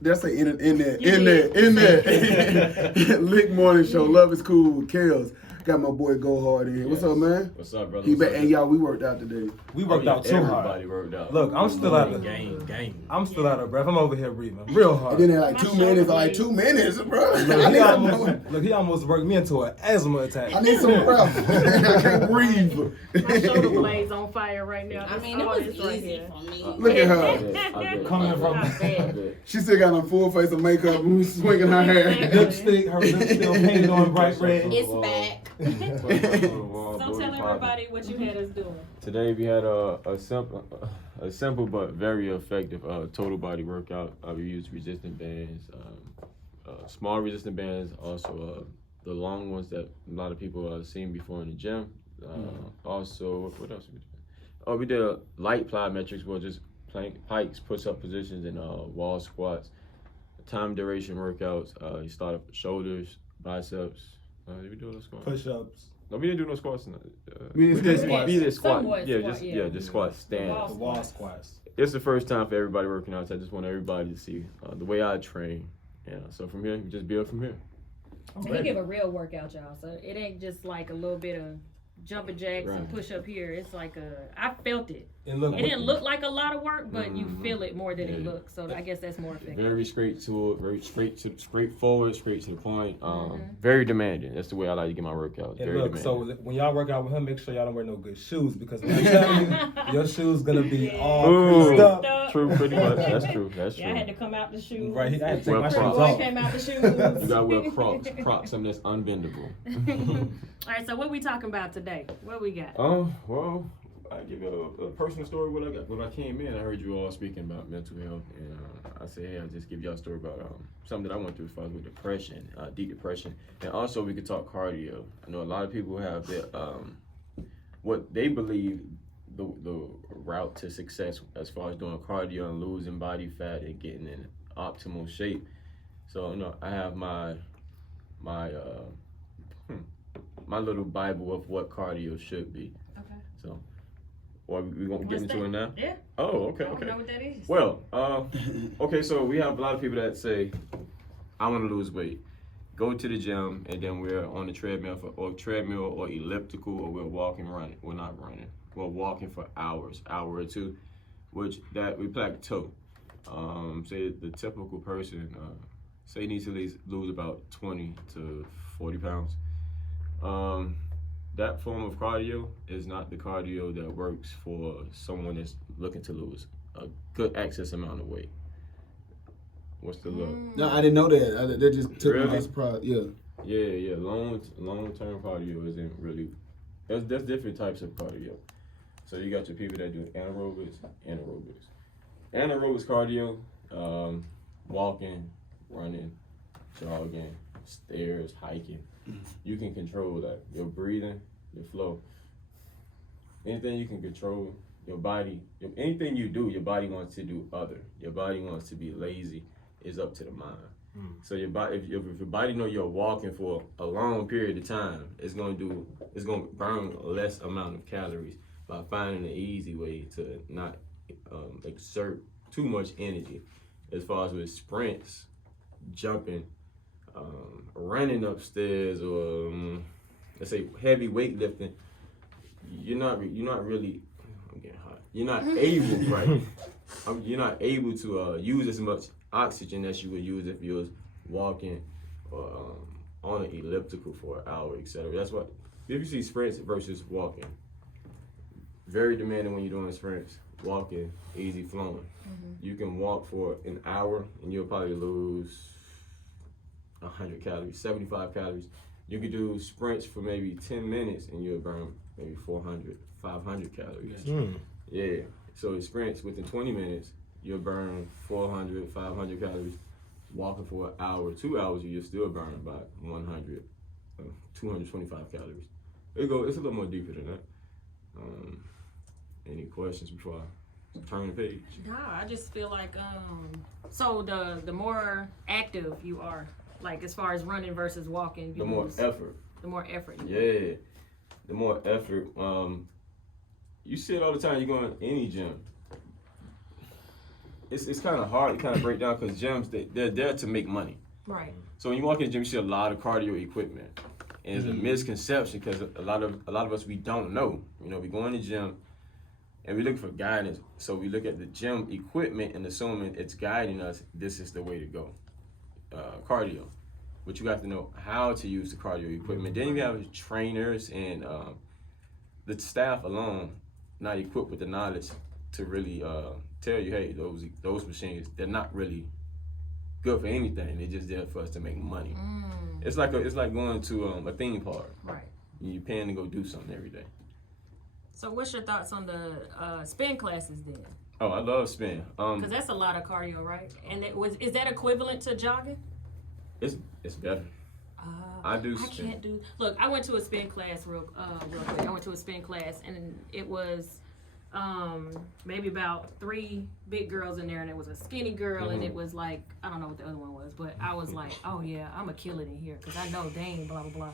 That's a in that Lick Morning Show. Love is cool with Kels. Got my boy GoHard in here. What's up, man? What's up, brother? He back, and y'all, we worked out today. We worked out too hard. Everybody worked out. Look, I'm still out of game. I'm still out of breath. I'm over here breathing real hard. And then like 2 minutes, bro. Look, he almost worked me into an asthma attack. I need some breath. I can't breathe. My shoulder blade's on fire right now. I mean, it was easy for me. Look at her. Coming from She still got on full face of makeup and swinging her hair. lipstick, her lips still painted on bright red. It's back. So tell everybody what you had us doing. Today we had a simple but very effective total body workout. We used resistant bands, small resistant bands, also the long ones that a lot of people have seen before in the gym. Also, what else did we do? Oh, we did light plyometrics, well, just plank, pikes, push-up positions, and wall squats. Time duration workouts. You start up with shoulders, biceps. Did we do those squats? Push-ups. No, we didn't do no squats. We did squats. We did squat. Somewhat Yeah, squat, just yeah. just squat stand. The wall squats. It's the first time for everybody working out, so I just want everybody to see the way I train. Yeah, so from here, you just build from here. And he give a real workout, y'all. So it ain't just like a little bit of jumping jacks and push up here. It's like I felt it. And look, It didn't look like a lot of work, but you feel it more than it Yeah. looks. So I guess that's more effective. Very straightforward, straight to the point. Very demanding. That's the way I like to get my workouts. and Very look, demanding. so when y'all work out with him, make sure y'all don't wear no good shoes because when I tell you, your shoes gonna be all Ooh, creased up. true, pretty much. That's true. That's true. Yeah, I had to come out the shoes. Right, I had to take Well, my shoes Crocs. Boy off. came out the shoes. You gotta wear Crocs, something that's unbendable. All right, so what we talking about today? What we got? Well, I give you a personal story. What I got when I came in, I heard you all speaking about mental health, and I said, hey, I'll just give y'all a story about something that I went through as far as with depression, deep depression, and also we could talk cardio. I know a lot of people have their what they believe the route to success as far as doing cardio and losing body fat and getting in optimal shape. So I have my little Bible of what cardio should be. Okay. So, or we gonna get into it now? Yeah. Oh, okay, I don't okay. know what that is. Well, okay, so we have a lot of people that say, I want to lose weight. Go to the gym, and then we're on the treadmill or elliptical, or we're running. We're not running. We're walking for hour or two, which that we plateau. Say the typical person, say needs to lose about 20 to 40 pounds. That form of cardio is not the cardio that works for someone that's looking to lose a good excess amount of weight. What's the look? No, I didn't know that. That just took me Really? by surprise. Yeah. Yeah. Long term cardio isn't really. There's different types of cardio. So you got your people that do anaerobics. Anaerobics cardio, walking, running, jogging, stairs, hiking. You can control that. Your breathing, your flow. Anything you can control, your body, anything you do, your body wants to do other. Your body wants to be lazy. It's up to the mind. So your body, if your body know you're walking for a long period of time, it's gonna burn less amount of calories by finding an easy way to not exert too much energy. As far as with sprints, jumping, running upstairs, or let's say heavy weightlifting, you're not really. I'm getting hot. You're not able, right? You're not able to use as much oxygen as you would use if you was walking or on an elliptical for an hour, etc. That's what if you see sprints versus walking. Very demanding when you're doing sprints. Walking, easy flowing. You can walk for an hour and you'll probably lose 100 calories, 75 calories. You could do sprints for maybe 10 minutes and you'll burn maybe 400, 500 calories. Yeah. So sprints within 20 minutes, you'll burn 400, 500 calories. Walking for an hour, 2 hours, you'll still burn about 100, 225 calories. It's a little more deeper than that. Any questions before I turn the page? No, I just feel like so the more active you are, like as far as running versus walking, The more effort. The more effort. Yeah, the more effort. You see it all the time. You go in any gym. it's kind of hard to kind of break down because gyms they're there to make money. Right. So when you walk in the gym, you see a lot of cardio equipment, and it's a misconception because a lot of us we don't know. You know, we go in the gym and we look for guidance. So we look at the gym equipment and assuming it's guiding us. This is the way to go. Cardio, but you have to know how to use the cardio equipment. Then you have trainers and the staff alone not equipped with the knowledge to really tell you, hey, those machines, they're not really good for anything. They're just there for us to make money. It's like going to a theme park. Right. You're paying to go do something every day. So what's your thoughts on the spin classes then? Oh, I love spin. Because that's a lot of cardio, right? And is that equivalent to jogging? It's better. I do spin. I can't do. Look, I went to a spin class real quick. I went to a spin class, and it was maybe about 3 big girls in there, and it was a skinny girl, and it was like, I don't know what the other one was, but I was like, oh yeah, I'm gonna kill it in here because I know they ain't blah blah blah.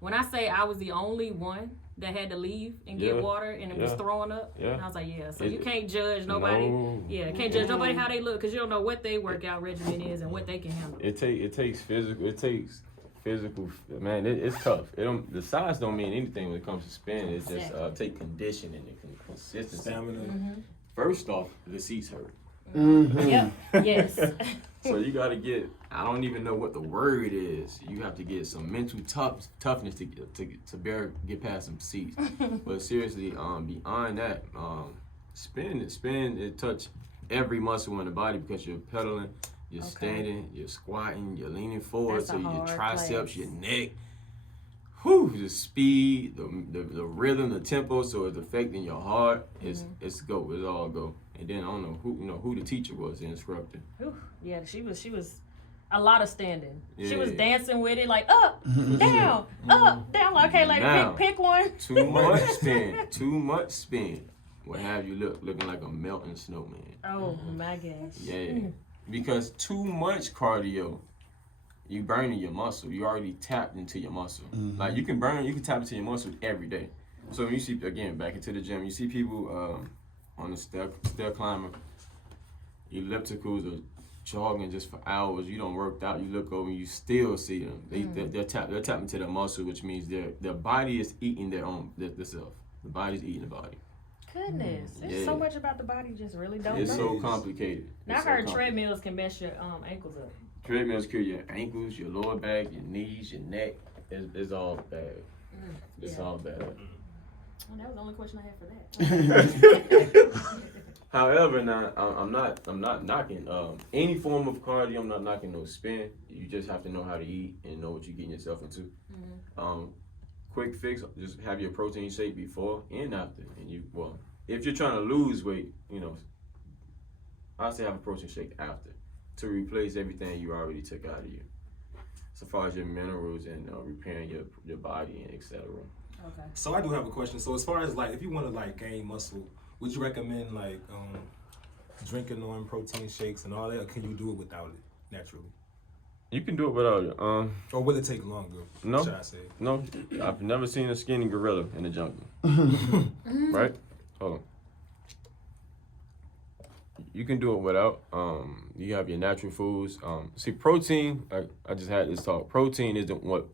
When I say I was the only one that had to leave and get water and it was throwing up, and I was like, yeah, so you can't judge nobody. No. Yeah, can't judge nobody how they look because you don't know what their workout regimen is and what they can handle. It takes physical. Man, it's tough. The size don't mean anything when it comes to spin. It's just take conditioning and consistency. Stamina. First off, the seats hurt. Yeah. Yes. So you got to get. I don't even know what the word is. You have to get some mental toughness to get past some seats. But seriously, beyond that, spin it touch every muscle in the body because you're pedaling. You're standing, you're squatting, you're leaning forward, so your triceps, your neck, the speed, the rhythm, the tempo, so it's affecting your heart. It's all go. And then I don't know who the teacher was, the instructor. Yeah, she was a lot of standing. Yeah. She was dancing with it like up, down, up, down. Okay, like now, pick one. Too much spin. Will have you looking like a melting snowman. Oh my gosh. Yeah. Because too much cardio, you burning your muscle. You already tapped into your muscle. Like you can tap into your muscle every day. So when you see, again, back into the gym, you see people on the stair climber, ellipticals, or jogging just for hours. You don't work out. You look over, and you still see them. They're tapping into their muscle, which means their body is eating their self. The body's eating the body. Goodness, there's so much about the body you just really don't know. It's so complicated. Now I heard treadmills can mess your ankles up. Treadmills kill your ankles, your lower back, your knees, your neck. It's all bad. It's all bad. Well, that was the only question I had for that. However, now I'm not knocking any form of cardio. I'm not knocking no spin. You just have to know how to eat and know what you're getting yourself into. Quick fix: just have your protein shake before and after. And if you're trying to lose weight, I say have a protein shake after to replace everything you already took out of you, so far as your minerals and repairing your body and etc. Okay. So I do have a question. So as far as if you want to gain muscle, would you recommend drinking on protein shakes and all that, or can you do it without it naturally? You can do it without it. Or will it take longer? No. Should I say? No. I've never seen a skinny gorilla in the jungle. Right? Hold on. You can do it without. You have your natural foods. See, protein, I just had this talk. Protein isn't what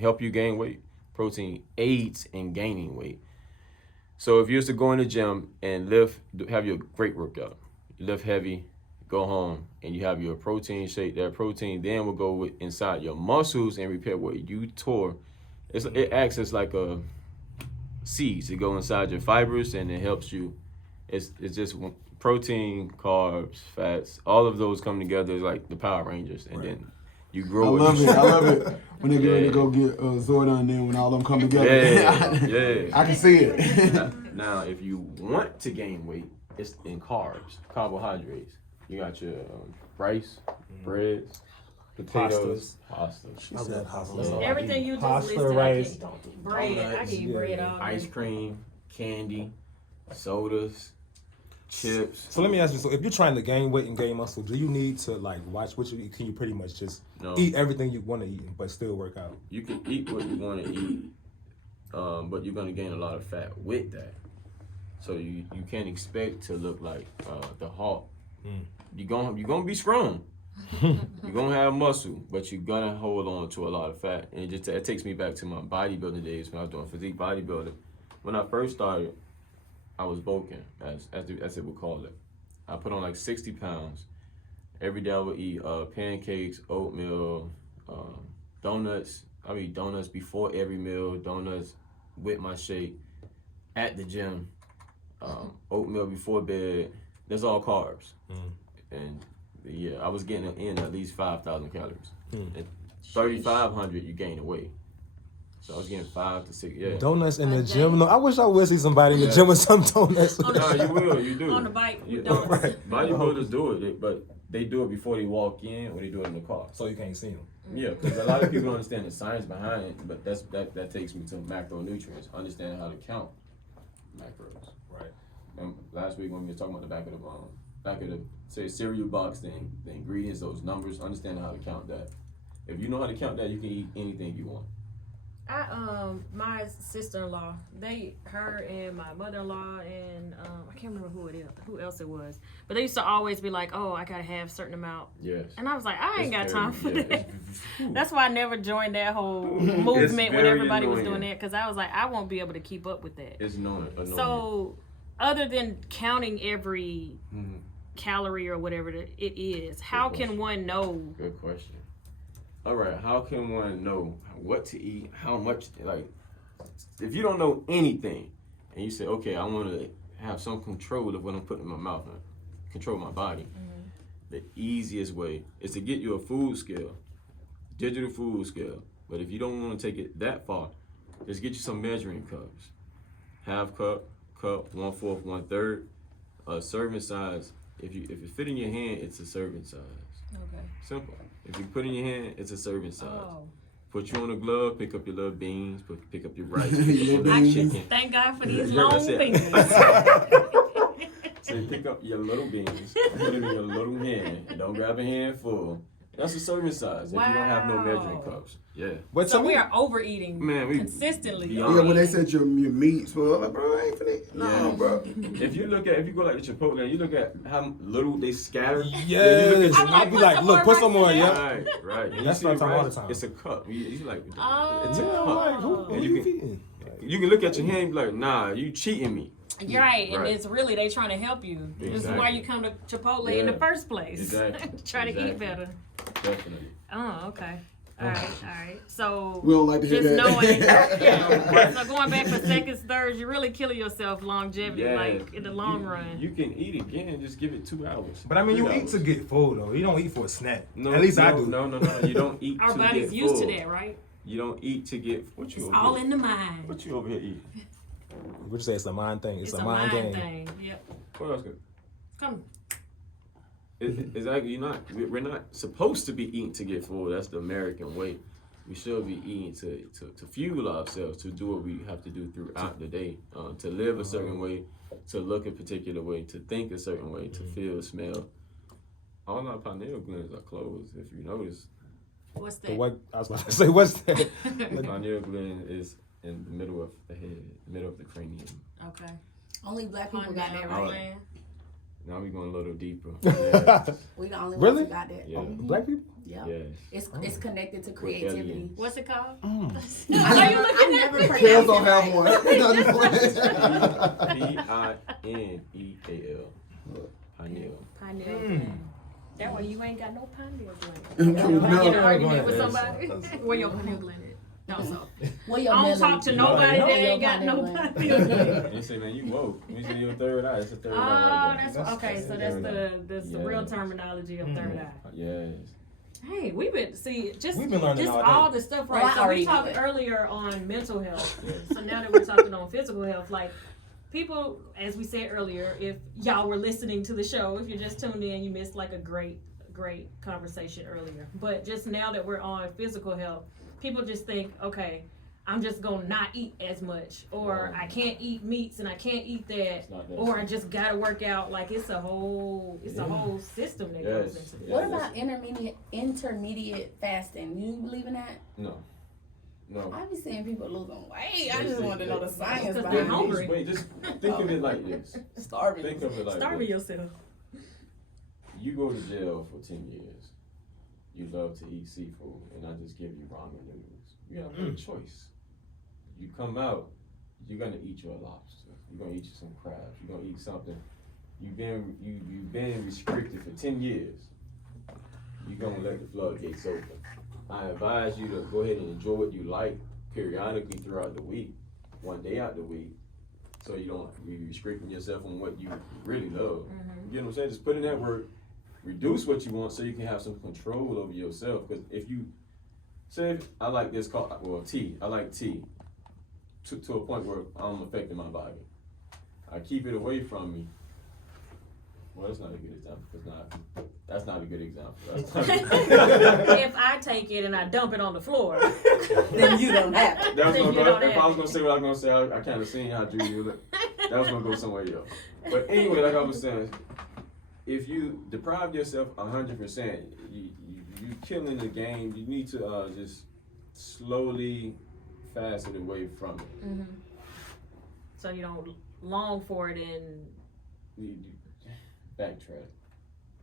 help you gain weight. Protein aids in gaining weight. So if you used to go in the gym and have your great workout, you lift heavy, go home, and you have your protein shake. That protein then will go inside your muscles and repair what you tore. It acts as like a seeds. It go inside your fibers and it helps you. It's just protein, carbs, fats. All of those come together like the Power Rangers, and then you grow. I love it. When they get ready to go get Zordon, then when all of them come together. Yeah. I can see it. Now, if you want to gain weight, it's in carbs, carbohydrates. You got your rice, breads, potatoes, pasta. I love pasta. Everything you just pasta, listed, rice, bread. I can eat bread all day. Ice cream, candy, sodas, chips. So let me ask you, so if you're trying to gain weight and gain muscle, do you need to watch what you eat? Can you pretty much just eat everything you want to eat but still work out? You can eat what you want to eat, but you're going to gain a lot of fat with that. So you can't expect to look like the Hulk You're gonna be strong. You're gonna have muscle, but you're gonna hold on to a lot of fat. And it takes me back to my bodybuilding days when I was doing physique bodybuilding. When I first started, I was bulking, as it would call it. I put on like 60 pounds. Every day I would eat pancakes, oatmeal, donuts. I would eat donuts before every meal, donuts with my shake at the gym, oatmeal before bed. That's all carbs. And yeah, I was getting in at least 5,000 calories. At 3,500, you gain weight. So I was getting 5 to 6. Yeah. Donuts in the gym. No, I wish I would see somebody in the gym with some donuts. No, you will. You do. On the bike, You, donuts. right. Bodybuilders do it, but they do it before they walk in or they do it in the car. So you can't see them. Yeah, because a lot of people don't understand the science behind it, but that takes me to macronutrients, understanding how to count macros. Right. And last week when we were talking about the back of the say cereal box thing, the ingredients, those numbers, understanding how to count that. If you know how to count that, you can eat anything you want. My sister-in-law, her and my mother-in-law and I can't remember who else it was, but they used to always be like, "Oh, I gotta have a certain amount." Yes. And I was like, I ain't got time for that. It's That's why I never joined that whole movement when very everybody was annoying. doing that, because I was like, I won't be able to keep up with that. It's annoying. So, other than counting every calorie or whatever it is, how can one know? Good question. All right, how can one know what to eat, how much, like, if you don't know anything, and you say, okay, I want to have some control of what I'm putting in my mouth, and control my body, the easiest way is to get you a food scale, digital food scale. But if you don't want to take it that far, just get you some measuring cups. Half cup, 1/4, 1/3, serving size. If it fit in your hand, it's a serving size. Okay. Simple. If you put in your hand, it's a serving size. Oh. Put you on a glove, pick up your little beans, pick up your rice, Your your little beans. chicken. Thank God for these Yeah, long that's it. fingers. So you pick up your little beans, put them in your little hand, and don't grab a handful. That's a serving size if you don't have no measuring Wow. cups. Yeah. But So we are overeating Man, consistently. Yeah, Yeah, when they said your meats, well, like, bro, I ain't finna. No, Yeah. bro. If you go like the Chipotle, you look at how little they scatter. Yes. you look at I'm like, I'd be put like, some look, more put some rice more, in yeah. there. Right. And That's you what I'm see talking all rice, the time. It's a cup. You like, Oh. it's a Yeah, cup. I'm like, who And you you can- feeding? You can look at your hand and be like, nah, you cheating me. You're right, and Right. it's really they trying to help you. This is why Exactly. you come to Chipotle in the Yeah. first place. Exactly. Try to eat Exactly. better. Definitely. Oh, okay. All right. So We don't like to hear just that. knowing, yeah. So going back for seconds, thirds, you're really killing yourself longevity, Yeah. like in the long run. You can eat again, just give it 2 hours. But I mean, you 3 eat hours. to get full though. You don't eat for a snack. No, At least I do. No, you don't eat Our to body's get used full. to that, right? You don't eat to get, what you It's over all here? in the mind. What you over here eating? Would you say it's a mind thing? It's a mind mind game. thing. Yep. What else? Come. Exactly. We're not supposed to be eating to get full. That's the American way. We should be eating to fuel ourselves, to do what we have to do throughout the day, to live a certain way, to look a particular way, to think a certain way, to feel, smell. All our pineal glands are closed. If you notice, What's The that? what? I was about to say, what's that? the pineal gland is in the middle of the head, middle of the cranium. Okay. Only black people got that right. Right. Now we're going a little deeper. Yes. We the only Really? ones who got that. Yeah. Black people? Yeah. Yes. It's connected to creativity. aliens. What's it called? I Are you looking at never me? Kels pronounced don't it have right. one. Not just Pineal. Pineal. Pineal gland. That way you ain't got no pineal gland. No. You get in an argument with Yes. somebody? Where your pineal gland is? No, so. Well, your I don't melon- talk to nobody that Where your ain't got no pineal gland. pineal gland. You say, man, you woke. You say your third eye. It's a third eye. Oh, Right that's okay. So that's the real Yes. terminology of third eye. there. Yes. Hey, we've been learning all day. all the stuff, right? Well, I So we already talked knew it. earlier on mental health. So now that we're talking on physical health, like people, as we said earlier, if y'all were listening to the show, if you just tuned in, you missed like a great conversation earlier. But just now that we're on physical health, people just think, okay, I'm just gonna not eat as much, or I can't eat meats and I can't eat that, It's not that or I just gotta work out. Like it's a whole system that goes Yes. into it. What about intermediate fasting? You believe in that? No. I be seeing people losing weight. I just want to know the science Because behind they're it. hungry. Wait, just think of it like this. Starving. Think of it like Starving this. yourself. you go to jail for 10 years, you love to eat seafood, and I just give you ramen noodles. You have no choice. You come out, you're gonna eat your lobster. You're gonna eat you some crabs. You're gonna eat something. You've been restricted for 10 years. You're gonna let the floodgates open. I advise you to go ahead and enjoy what you like periodically throughout the week, one day out the week, so you don't be restricting yourself on what you really love. You know what I'm saying? Just put in that work, reduce what you want so you can have some control over yourself. Because if you say, I like this coffee, well, tea, I like tea to a point where I'm affecting my body. I keep it away from me. Well, that's not a good example. That's not a good example. That's not a good If I take it and I dump it on the floor, Then you don't have it. That was Then gonna you go, don't if have I was gonna say what I was gonna say, I kind of seen how Judy would. That was gonna go somewhere else. But anyway, like I was saying, if you deprive yourself 100%, you killing the game. You need to just slowly fast it away from it. so you don't long for it and. You backtrack.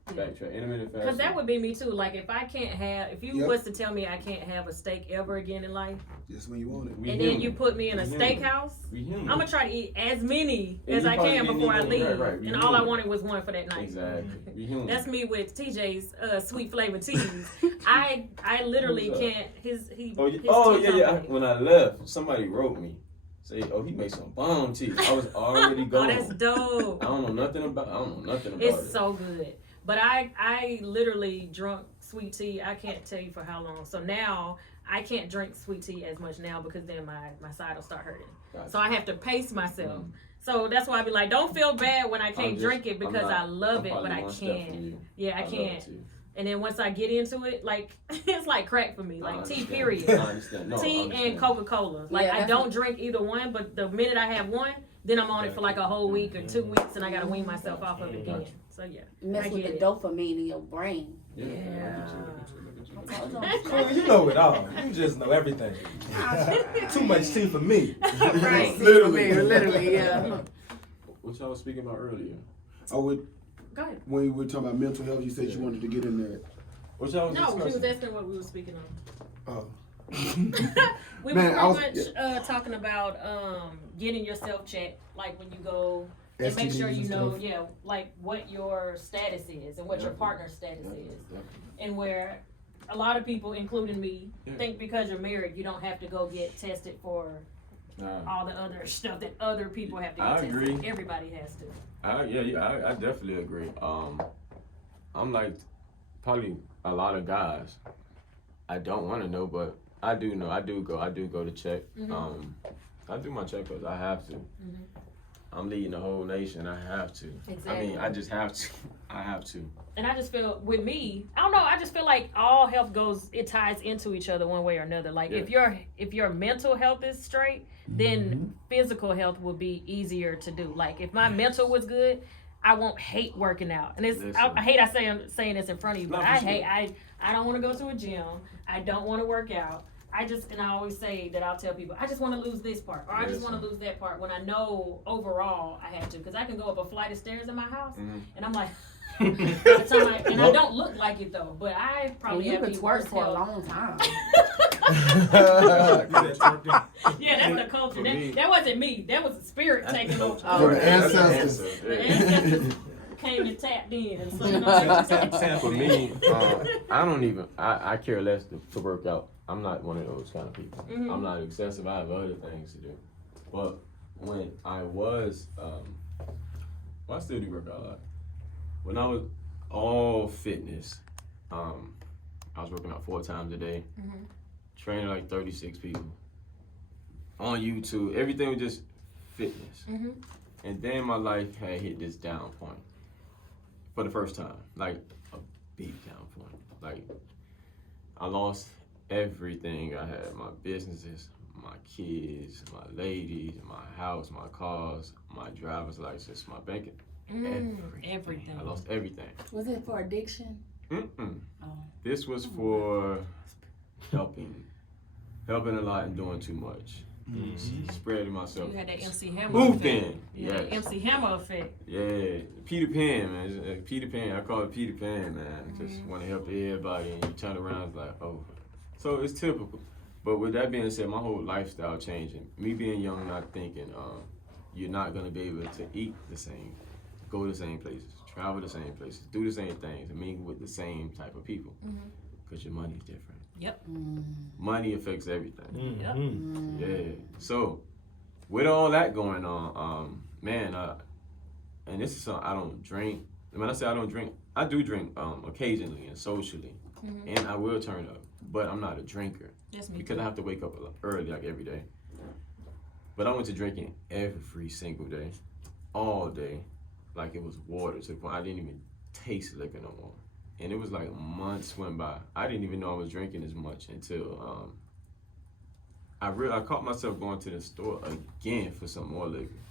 Intermittent fasting. Because that would be me too. Like if you was to tell me I can't have a steak ever again in life, Just when you want it. then you put me in a steakhouse, I'm gonna try to eat as many as I can before I leave. Right. And all I wanted was one for that night. Exactly. That's me with TJ's sweet flavored teas. I literally can't. His tea Yeah. When I left, somebody wrote me. Say, he made some bomb tea. I was already gone. Oh, that's dope. I don't know nothing about it. It's so good. But I literally drunk sweet tea. I can't tell you for how long. So now I can't drink sweet tea as much now because then my side will start hurting. Gotcha. So I have to pace myself. So that's why I be like, don't feel bad when I can't drink it because I love it, but I can't. Yeah, I can't. And then once I get into it, like it's like crack for me, like tea. Period. I understand. Tea and Coca-Cola. Like I don't drink either one, but the minute I have one, then I'm on it for like a whole week or 2 weeks, and I gotta wean myself off of it again. So yeah, mess with the dopamine in your brain. Yeah. Corey, you know it all. You just know everything. Too much tea for me. Right. Literally, yeah. Which I was speaking about earlier. Go ahead. When we were talking about mental health, you said you wanted to get in there. Which I was No, discussing. she was asking what we were speaking on. Oh. We Man, were I was- pretty much talking about getting yourself checked, like when you go and make sure STDs you and know, stuff. like what your status is and what your partner's status is, Yeah. and where a lot of people, including me, Yeah. think because you're married you don't have to go get tested for all the other stuff that other people have to get I tested. agree. Everybody has to. I definitely agree. I'm like probably a lot of guys. I don't want to know, but I do know. I do go to check. I do my checkups. I have to. I'm leading the whole nation. I have to. Exactly. I mean, I just have to. I have to. And I just feel with me, I don't know, I just feel like all health it ties into each other one way or another. Like if your mental health is straight, then physical health will be easier to do. Like if my mental was good, I won't hate working out. And I hate I'm saying this in front of you, but I don't want to go to a gym. I don't want to work out. And I always say that I'll tell people, I just want to lose this part, or I just want to lose that part, when I know overall I have to. Because I can go up a flight of stairs in my house, and I'm like, and I don't look like it though, but I probably have the worst for a health. long time. Yeah, that's the culture. That wasn't me. That was the spirit taking over. The ancestors. The ancestors came and tapped in. So, For me, I care less to work out. I'm not one of those kind of people. I'm not excessive. I have other things to do. But when I was, I still do work out a lot. When I was all fitness, I was working out 4 times a day, training like 36 people on YouTube. Everything was just fitness. And then my life had hit this down point for the first time, like a big down point. Like I lost everything I had: my businesses, my kids, my ladies, my house, my cars, my driver's license, my banking. Everything. I lost everything. Was it for addiction? This was for helping a lot and doing too much. Spreading myself. You had that MC Hammer Boom effect. thing. Yeah, Yes. MC Hammer effect. Yeah, Peter Pan, man. Peter Pan. I call it Peter Pan, man. Just want to help everybody, and you turn around, it's like, oh. So it's typical. But with that being said, my whole lifestyle changing. Me being young, not thinking, you're not gonna be able to eat the same, go to the same places, travel the same places, do the same things, and mingle with the same type of people, because your money is different. Yep. Money affects everything. Yep. Yeah. So, with all that going on, man, and this is something I don't drink. When I say I don't drink, I do drink occasionally and socially, and I will turn up, but I'm not a drinker That's me because too. I have to wake up early, like every day. But I went to drinking every single day, all day, like it was water to the point I didn't even taste liquor no more. And it was like months went by. I didn't even know I was drinking as much until I caught myself going to the store again for some more liquor.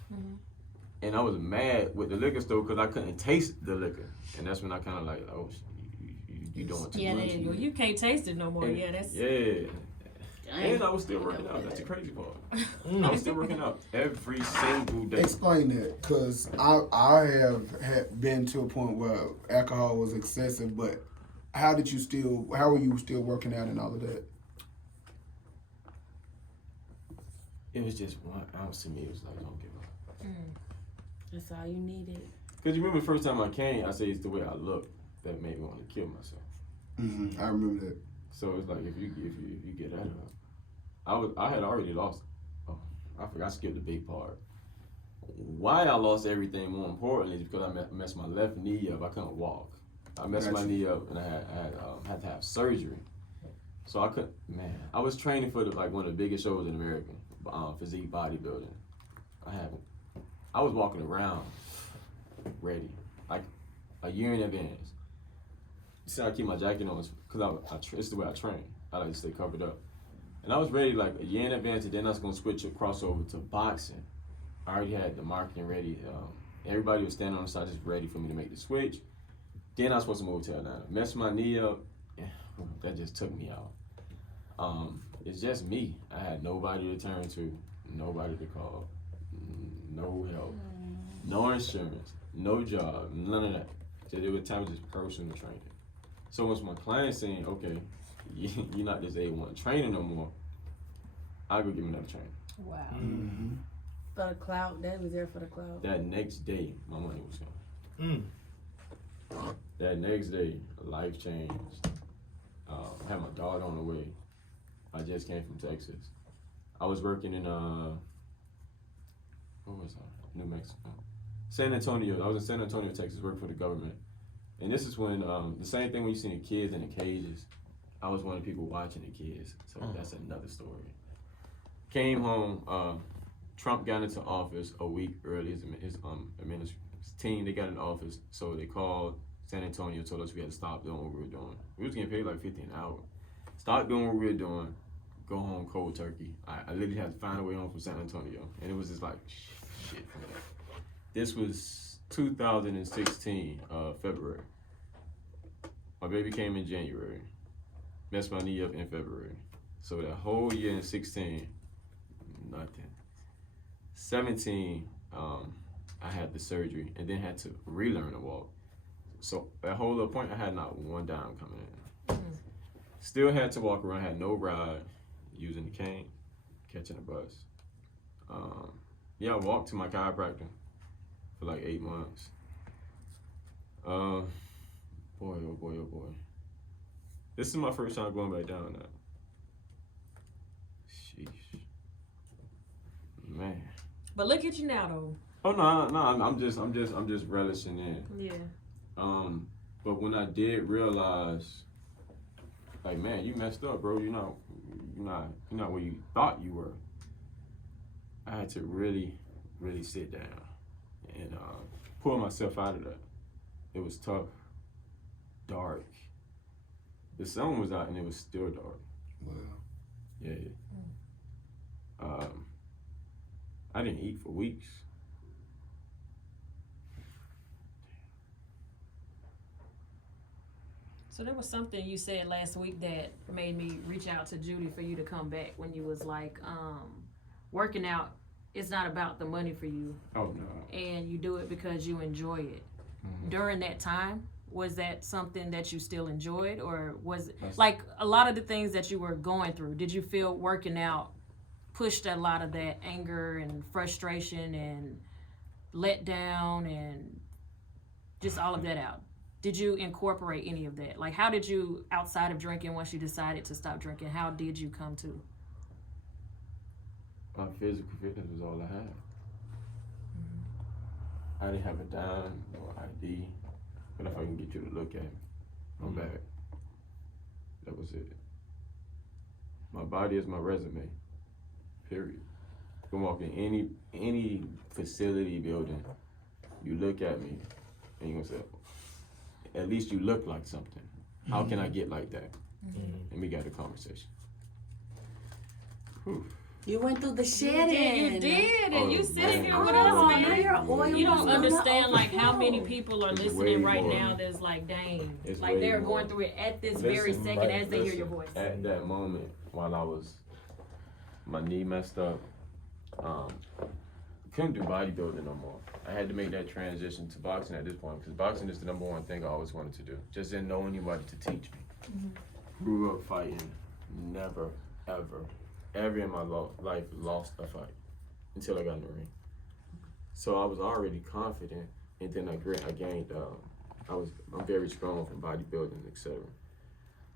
And I was mad with the liquor store because I couldn't taste the liquor. And that's when I kind of like, oh, you doing too much. Well, you can't taste it no more. And, Yeah, that's. Yeah. And I was still working out. That's the crazy part. I was still working out every single day. Explain that, because I have been to a point where alcohol was excessive, but how were you still working out and all of that? It was just 1 ounce to me. It was like, don't give up. That's all you needed. Because you remember the first time I came, I said it's the way I look that made me want to kill myself. I remember that. So it's like if you get that up, I had already lost. Oh, I forgot. I skipped the big part. Why I lost everything, more importantly, is because I messed my left knee up. I couldn't walk. I messed my knee up, and I had to have surgery. So I couldn't. Man, I was training for one of the biggest shows in America, physique bodybuilding. I was walking around ready, like a year in advance. See, I keep my jacket on because it's the way I train. I like to stay covered up. And I was ready like a year in advance, and then I was going to switch a crossover to boxing. I already had the marketing ready. Everybody was standing on the side just ready for me to make the switch. Then I was supposed to move to Atlanta. Messed my knee up. That just took me out. It's just me. I had nobody to turn to, nobody to call, no help, no insurance, no job, none of that. So it was time of just personal training. So once my client saying, okay, you're not this A1 trainer no more, I go get me another trainer. Wow. For the clout, they was there for the clout. That next day, my money was gone. That next day, life changed. I had my daughter on the way. I just came from Texas. I was working in New Mexico, San Antonio. I was in San Antonio, Texas, working for the government. And this is when the same thing when you see the kids in the cages. I was one of the people watching the kids, so that's another story. Came home. Trump got into office a week early. His team, they got in office, so they called San Antonio, told us we had to stop doing what we were doing. We was getting paid like $50 an hour. Stop doing what we were doing. Go home cold turkey. I literally had to find a way home from San Antonio, and it was just like shit. Man. This was 2016, February. My baby came in January. Messed my knee up in February. So that whole year in 16, nothing. 17, I had the surgery and then had to relearn to walk. So that whole little point, I had not one dime coming in. Still had to walk around, had no ride, using the cane, catching a bus. I walked to my chiropractor for like 8 months. Boy, oh boy, oh boy. This is my first time going back down now. Sheesh. Man. But look at you now, though. Oh no, I'm just relishing in. Yeah. But when I did realize, like, man, you messed up, bro. You're not where you thought you were. I had to really, really sit down and pull myself out of that. It was tough, dark. The sun was out and it was still dark. Wow. Yeah. I didn't eat for weeks. So there was something you said last week that made me reach out to Judy for you to come back when you was like, working out is not about the money for you, Oh no. and you do it because you enjoy it. During that time, was that something that you still enjoyed, or was it like a lot of the things that you were going through? Did you feel working out pushed a lot of that anger and frustration and let down and just all of that out? Did you incorporate any of that? Like, how did you, outside of drinking, once you decided to stop drinking, how did you come to? My physical fitness was all I had. I didn't have a dime or ID, but if I can get you to look at me, I'm back. That was it. My body is my resume. Period. You can walk in any facility building, you look at me, and you're gonna say, at least you look like something. How can I get like that? And we got a conversation. Whew. You went through the shedding. You did, and you sitting here with Oh, us, now man. your oil You don't was gonna understand like how many overflow. people are It's listening way right more. now that's like, dang, It's like way they're more. going through it at this very Listen, second as they hear your voice. At that moment, while I was, my knee messed up, couldn't do bodybuilding no more. I had to make that transition to boxing at this point, because boxing is the number one thing I always wanted to do. Just didn't know anybody to teach me. Grew up fighting, never, ever in my life lost a fight until I got in the ring. So I was already confident, and then I gained, I'm very strong from bodybuilding, etc.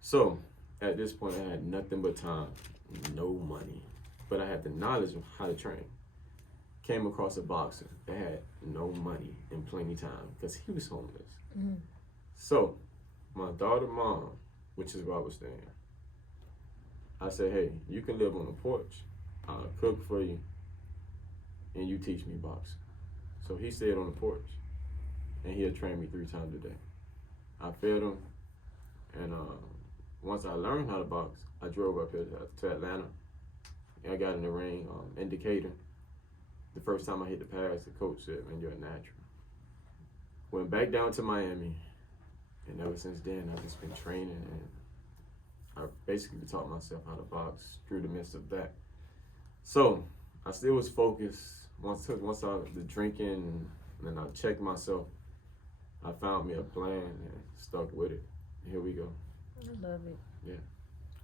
So at this point, I had nothing but time, no money, but I had the knowledge of how to train. Came across a boxer that had no money and plenty of time because he was homeless. So my daughter's mom, which is where I was staying, I said, hey, you can live on the porch. I'll cook for you, and you teach me boxing. So he stayed on the porch, and he'll train me 3 times a day. I fed him, and once I learned how to box, I drove up here to Atlanta. And I got in the ring, in Decatur. The first time I hit the pads, the coach said, man, you're a natural. Went back down to Miami, and ever since then, I've just been training, and I basically taught myself how to box through the midst of that. So I still was focused. Once I the drinking, and I checked myself, I found me a plan and stuck with it. Here we go. I love it. Yeah.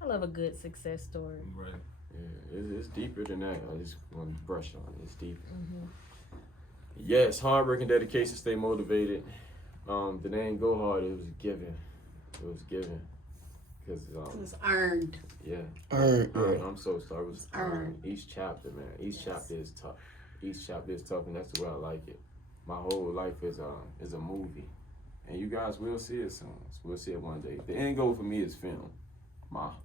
I love a good success story. Right. Yeah, it's deeper than that. I just want to brush on it. It's deeper. Yes, hard work and dedication, stay motivated. The name GoHard, it was given. It was given. Because It was earned. yeah. Earned. I'm so sorry. It was Earned. each chapter, man. Each chapter is tough. Each chapter is tough, and that's the way I like it. My whole life is a movie, and you guys will see it soon. We'll see it one day. The end goal for me is film.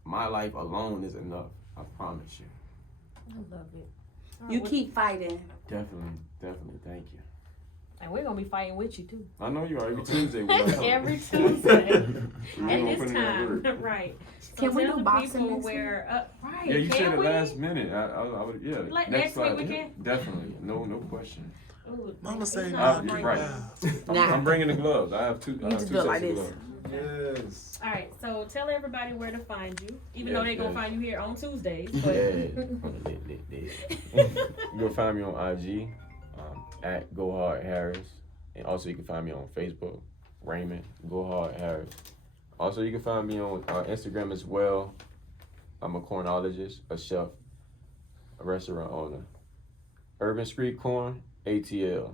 My life alone is enough. I promise you. I love it. You keep fighting. Definitely. Thank you. And we're gonna be fighting with you too. I know you are every Tuesday. We're gonna talk. Every Tuesday. We At gonna this put in that time, work. right? So Can we tell do the boxing people next where, right? Yeah, you can said it we? last minute. I would, yeah. Like next week we Friday. can? Definitely. No question. Ooh, Mama it's say not you're right right. now. I'm bringing the gloves. I have two. I have just two do it sets like of this. gloves. Yes. All right, so tell everybody where to find you, even Yes, though they're gonna yes. find you here on Tuesdays. Yeah. But You can find me on IG at GoHard Harris, and also you can find me on Facebook, Raymond GoHard Harris. Also, you can find me on Instagram as well. I'm a cornologist, a chef, a restaurant owner. Urban Street Corn, ATL.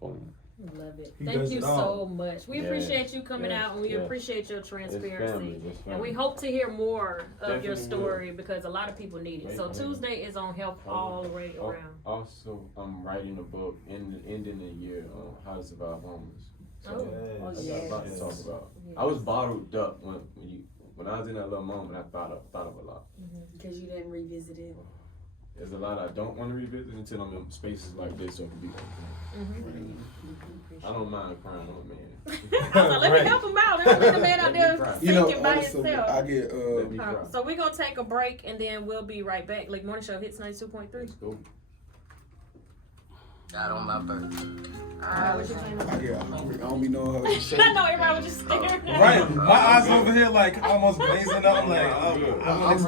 Boom. love it. He Thank does you it all. so much. We Yes, appreciate you coming yes, out, and we yes. appreciate your It's transparency. family. It's And we family. hope to hear more of your Definitely story because a lot of people need it. So Definitely. Tuesday is on Health all the way around. Also, I'm writing a book ending the year on how to survive homeless. So Oh. I got yes. a lot to talk about. I was bottled up when I was in that little moment. I thought of a lot. Because you didn't revisit it. There's a lot I don't want to revisit until I'm in spaces like this, so it can be open. I don't mind crying on a man. I was like, let me help him out. Let me get the man out there You know, thinking by also, himself. I get Let me cry. So we're gonna take a break and then we'll be right back. Like Morning Show hits 92.3. Let's go. Got on my birthday. What you saying? I get hungry. I don't be knowing how to say. I know everybody was just staring. Right. My eyes over here like almost glazing up. Like, I'm good. I'm